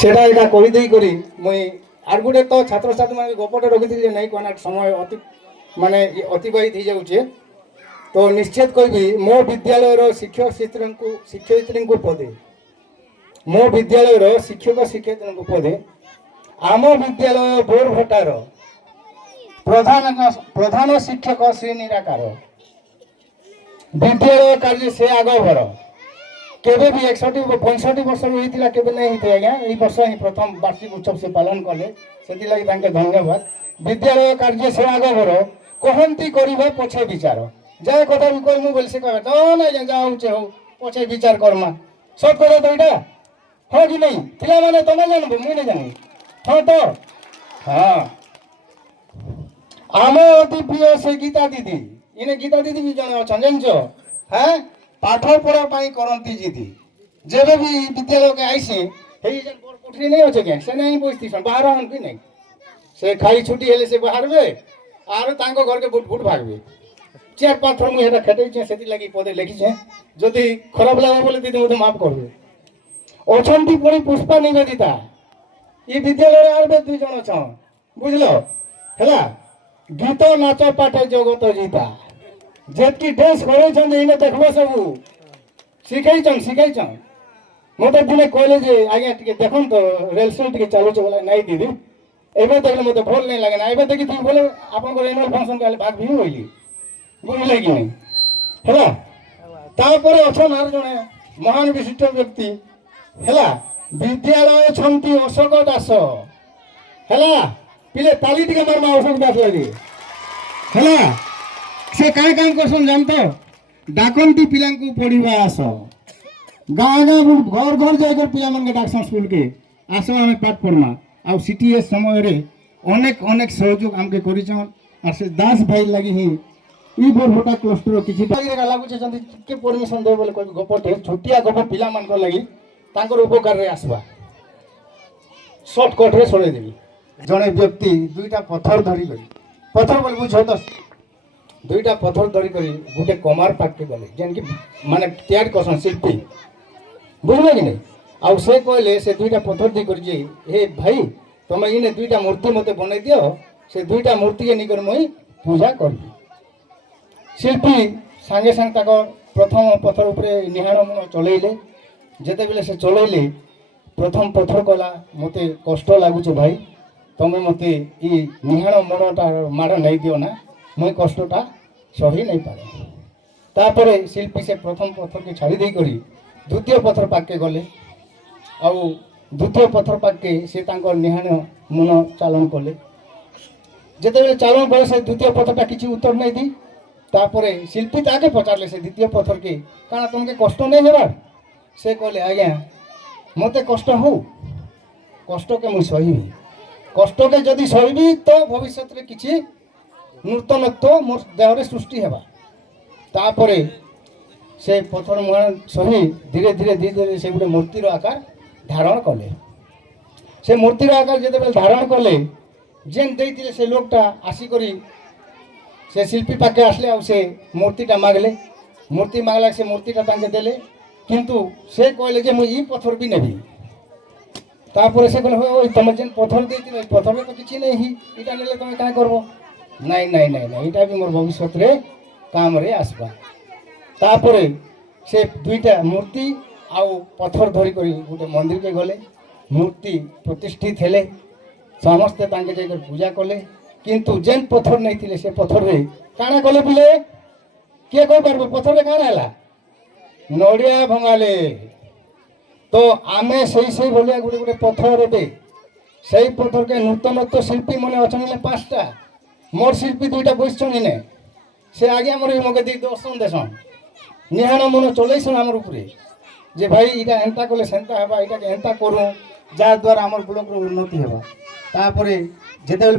সেটা এটা কই দেই করি মুই আর গোটে তো ছাত্রছাত্রী মানে গপটে রখিଥିଲି যে নাই কোনা সময় মানে অতিবাহিত হয়ে যাচ্ছে। তো নিশ্চিত কইবি মো বিদ্যালয়র শিক্ষয়িত্রীଙ୍କୁ পদে ମୋ ବିଦ୍ୟାଳୟର ଶିକ୍ଷକ ଶିକ୍ଷୟିତ୍ରୀଙ୍କ ପଦେ ଆମ ବିଦ୍ୟାଳୟ ବୋରଭଟାର ପ୍ରଧାନ ଶିକ୍ଷକ ଶ୍ରୀ ନିରାକାର ବିଦ୍ୟାଳୟ କାର୍ଯ୍ୟ ସେ ଆଗଭର କେବେ ବି 61-65 ବର୍ଷରୁ ହେଇଥିଲା କେବେ ନାଇଁ ହେଇଥାଏ ଆଜ୍ଞା। ଏଇ ବର୍ଷ ହିଁ ପ୍ରଥମ ବାର୍ଷିକ ଉତ୍ସବ ସେ ପାଳନ କଲେ, ସେଥିଲାଗି ତାଙ୍କେ ଧନ୍ୟବାଦ। ବିଦ୍ୟାଳୟ କାର୍ଯ୍ୟ ସେ ଆଗଭର କହନ୍ତି କରିବା ପଛେ ବିଚାର। ଯାହା କଥା ବି କହିମୁ ବୋଲି ସେ କହିବା ତ ନାଇଁ ଯାହା ହଉଛେ ହଉ ପଛେ ବିଚାର କର୍ମା। ସତ କଥା ତ ଏଇଟା, ହଁ କି ନାଇଁ ପିଲାମାନେ? ତମେ ଜାଣିବ ମୁଇଁ ନାଇଁ ଜାଣି। ହଁ ତ ହଁ, ଆମ ଅତି ପ୍ରିୟ ସେ ଗୀତା ଦିଦି, ଇନେ ଗୀତା ଦିଦି ବି ଜଣେ ଅଛନ୍ ଜାଣିଛ? হ্যাঁ, পাঠ পড়া পাই করন্তি জিদি যেবে বি বিদ্যালয়কে আইসি হেই যেন বড় কোঠরি নেই আছে কেন সে নাই বসতিছন বাহার হন কি নাই। সে খাই ছুটি হেলে সে বাহারবে আর তাঙ্ক ঘরকে বুট বুট ভাগবে। 4-5 থর মুই এটা খেটেইছে সেতি লাগি পদে লিখিছে, যদি খারাপ লাগে বলে দিদি মতে মাফ করবে। অছন্তি পুଣି পুষ্পা নিবেদিতা, ই বিদ্যালয়ে আর বে 2 জন অছন বুঝলো হেলা। গীত নাচ পাঠে জগত জিতা, যেতকি ড্যান্স করেছন যে ইনে দেখবো সবু শিখাইছন। মতো দিনে কইলে যে আজ্ঞা টিকে দেখুন তো রেল শো টিকে চালুছে বলে নাই দিদি এবে দেখলে মতো ভাল নাই লাগে না। এবে দেখি তুমি বলে আপনার এনুয়াল ফাংশন কালে ভাগ ভিউ হইলি বুঝলে কি নাই হেলা। তারপরে অছন আর জনে মহান বিশিষ্ট ব্যক্তি হেলা, বিদ্যালয় ছন্তি অশোক দাস হেলা। পিলে তালি টিকে মারমা অশোক দাস লাগি হেলা। সে কাঁ কাঁ করছন জানতো, ডাকন্তি পিলাଙ୍କୁ পড়িবা আস, গাঁ গাঁ ঘর ঘর যাইকর পিলামানকে ডাকছন স্কুলকে আস আমি পাঠ পড়মা। আর সিটিএস সমୟରେ অনেক অনেক সহযোগ আমকে করিছন। আর সে দাস ভাই লাগি হি ই বরভটা ক্লস্টর কিছু লাগুছে যদি কে পরমিশন দেবে বলে কই গপটে ছুটিয়া গপ পিলাମାନଙ୍କ লাগি তাঙ্কর উপকারে আসবা। শর্টকটরে শুনে দেবি। জনে ব্যক্তি 2টা পথর ধরি করি, পথর বলে বুঝ তো, 2টা পথর ধরি করি গোটে কমার পাটকে গলে যেন কি মানে তৈয়ার করছন শিল্পী বুঝলে কি নাই। ଆଉ ସେ କହିଲେ ସେ 2ଟା ପଥର ଦେଇ କରିଛି ହେ ଭାଇ ତମେ ଇନେ 2ଟା ମୂର୍ତ୍ତି ମତେ ବନେଇ ଦିଅ, ସେ 2ଟା ମୂର୍ତ୍ତିକେ ନେଇକରି ମୁଇଁ ପୂଜା କରିବି। ଶିଳ୍ପୀ ସାଙ୍ଗେ ସାଙ୍ଗେ ତାଙ୍କ ପ୍ରଥମ ପଥର ଉପରେ ନିହାଣ ମୁଣ ଚଲେଇଲେ। ଯେତେବେଳେ ସେ ଚଲେଇଲେ ପ୍ରଥମ ପଥର କହିଲା ମତେ କଷ୍ଟ ଲାଗୁଛି ଭାଇ, ତମେ ମତେ ଇ ନିହାଣ ମଣଟା ମାଡ଼ ନେଇ ଦିଅ ନା, ମୁଇଁ କଷ୍ଟଟା ସହି ନାଇଁ ପାରେ। ତାପରେ ଶିଳ୍ପୀ ସେ ପ୍ରଥମ ପଥରକେ ଛାଡ଼ି ଦେଇକରି ଦ୍ୱିତୀୟ ପଥର ପାଖକେ ଗଲେ। ଆଉ ଦ୍ୱିତୀୟ ପଥର ପାଖକେ ସେ ତାଙ୍କ ନିହାଣ ମୁନ ଚାଲନ କଲେ। ଯେତେବେଳେ ଚାଲନ କଲେ ସେ ଦ୍ୱିତୀୟ ପଥରଟା କିଛି ଉତ୍ତର ନାଇଁ ଦି। ତାପରେ ଶିଳ୍ପୀ ତାକେ ପଚାରିଲେ ସେ ଦ୍ୱିତୀୟ ପଥରକେ କାଣା ତମକେ କଷ୍ଟ ନାଇଁ ହେବାର? ସେ କହିଲେ ଆଜ୍ଞା ମତେ କଷ୍ଟ ହଉ, କଷ୍ଟକେ ମୁଇଁ ସହିବି, କଷ୍ଟକେ ଯଦି ସହିବି ତ ଭବିଷ୍ୟତରେ କିଛି ନୂତନତ୍ୱ ମୋର୍ ଦେହରେ ସୃଷ୍ଟି ହେବା। ତାପରେ ସେ ପଥର ମୁହାଁ ସହି ଧୀରେ ଧୀରେ ସେ ଗୋଟେ ମୂର୍ତ୍ତିର ଆକାର ଧାରଣ କଲେ। ସେ ମୂର୍ତ୍ତିର ଆକାର ଯେତେବେଳେ ଧାରଣ କଲେ ଯେନ୍ ଦେଇଥିଲେ ସେ ଲୋକଟା ଆସିକରି ସେ ଶିଳ୍ପୀ ପାଖେ ଆସିଲେ। ଆଉ ସେ ମୂର୍ତ୍ତିଟା ମାଗଲେ, ମୂର୍ତ୍ତି ମାଗଲା ସେ ମୂର୍ତ୍ତିଟା ତାଙ୍କେ ଦେଲେ। କିନ୍ତୁ ସେ କହିଲେ ଯେ ମୁଇଁ ଇ ପଥର ବି ନେବି। ତାପରେ ସେ କହିଲେ ହୋ ତମେ ଯେନ୍ ପଥର ଦେଇଥିଲ ଏ ପଥରରେ ତ କିଛି ନାଇଁ ହି, ଏଇଟା ନେଲେ ତମେ କାଁ করব? ନାଇଁ ନାଇଁ ନାଇଁ ନାଇଁ ଏଇଟା ବି ମୋର ଭବିଷ୍ୟତରେ କାମରେ আসবা। ତାପରେ ସେ 2ଟା ମୂର୍ତ୍ତି ଆଉ ପଥର ଧରି କରି ଗୋଟେ ମନ୍ଦିରକେ ଗଲେ। ମୂର୍ତ୍ତି ପ୍ରତିଷ୍ଠିତ ହେଲେ, ସମସ୍ତେ ତାଙ୍କେ ଯାଇକରି ପୂଜା କଲେ। କିନ୍ତୁ ଯେନ୍ ପଥର ନେଇଥିଲେ ସେ ପଥରରେ କାଣା କଲେ ପିଲେ କିଏ କହିପାରିବ? ପଥରରେ କାଣା ହେଲା? ନଡ଼ିଆ ଭଙ୍ଗାଲେ। ତ ଆମେ ସେଇ ଭଳିଆ ଗୋଟେ ପଥର ଏବେ ସେଇ ପଥରକେ ନୂତନତ୍ୱ ଶିଳ୍ପୀ ମାନେ ଅଛନ୍ 5ଟା। মোর শিল্পী 2টা বসছন ইনে, সে আগে আমার মকে দিয়ে দর্শন দেশন, নিহাণ মন চলেইছন আমার উপরে যে ভাই এটা এন্তা কলে সেন্তা হবা, এটাকে এন্তা করু যার দ্বারা আমার ব্লকর উন্নতি হবা। তারপরে যেতেবেলে